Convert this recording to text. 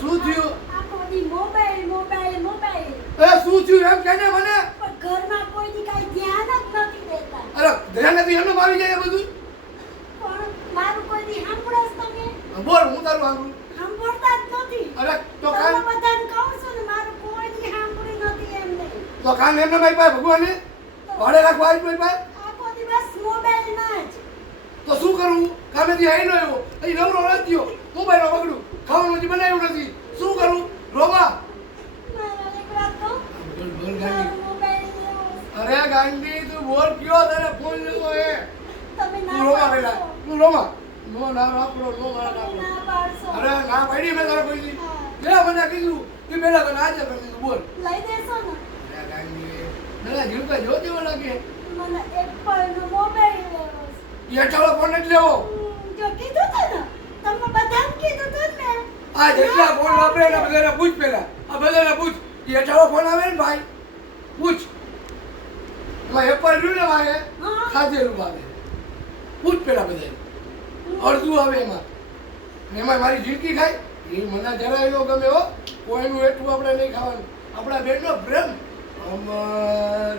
શું થયું? આખો દી મોબાઈલ મોબાઈલ મોબાઈલ. એ શું થયું એમ કહે ને મને. પણ ઘરમાં કોઈ દી કાંઈ ધ્યાન જ નથી દેતા. અરે ધ્યાન નથી એમનું આવી જાય બધું. પણ મારું કોઈ દી સાંભળો છો તમે? બોલ હું તારું સાંભળું. સાંભળતા જ નથી. અરે તો તમે કાન બધાને કહું છું ને મારું કોઈ દી સાંભળી નથી એમને. તો કાન એમને મારી પાસે ભગવાને ભાડે રાખવા આવી મારી પાસે. આખો દિવસ મોબાઈલમાં જ. તો શું કરું? કામેથી આવીને આવ્યો અહીં નવરો નથી થયો. મોબાઈલમાં બગડું ખાવાનું હજી બનાવ્યું નથી. શું કરું? રોમા મારા દીકરા તો બોલ બોલ મારો ગાંડી. મોબાઈલ લેવો. અરે ગાંડી તું બોલ કયો તારે ફોન લેવો એ. તમે તું ના રોમા પેલા પાડશો. તું રોમા નો ના આપણો નો મારા તમે આપણો. ના પાડશો. અરે ના પાડી મેં તારે કોઈ દી. હા. પેલા મને કીધું કે પેલા તને આજે કરી દીધું બોલ. લઈ દેશો ને? અરે ગાંડી ના જીવકા જો જેવો લાગે. મને એપલનો મોબાઈલ લેવો છે. એ ચાલો ફોન જ લેવો. જો કીધું તું ને તમે બધાને કીધું તું ને આ જેટલા ફોન વાપરે એના બધાને પૂછ પેલા. આ બધાને પૂછ. એ ચાલો ફોન આવે ને ભાઈ પૂછ. એમાં એપલ રહ્યું ને ભાઈ હા. ખાધેલું આવે. પૂછ પેલા બધાને. અડધું આવે એમાં. ને એમાં મારી જિંદગી ખાય એ મને જરાય ન ગમે હો. કોઈનું એટલું આપણે નહીં ખાવાનું. આપણા બેનનો પ્રેમ અમર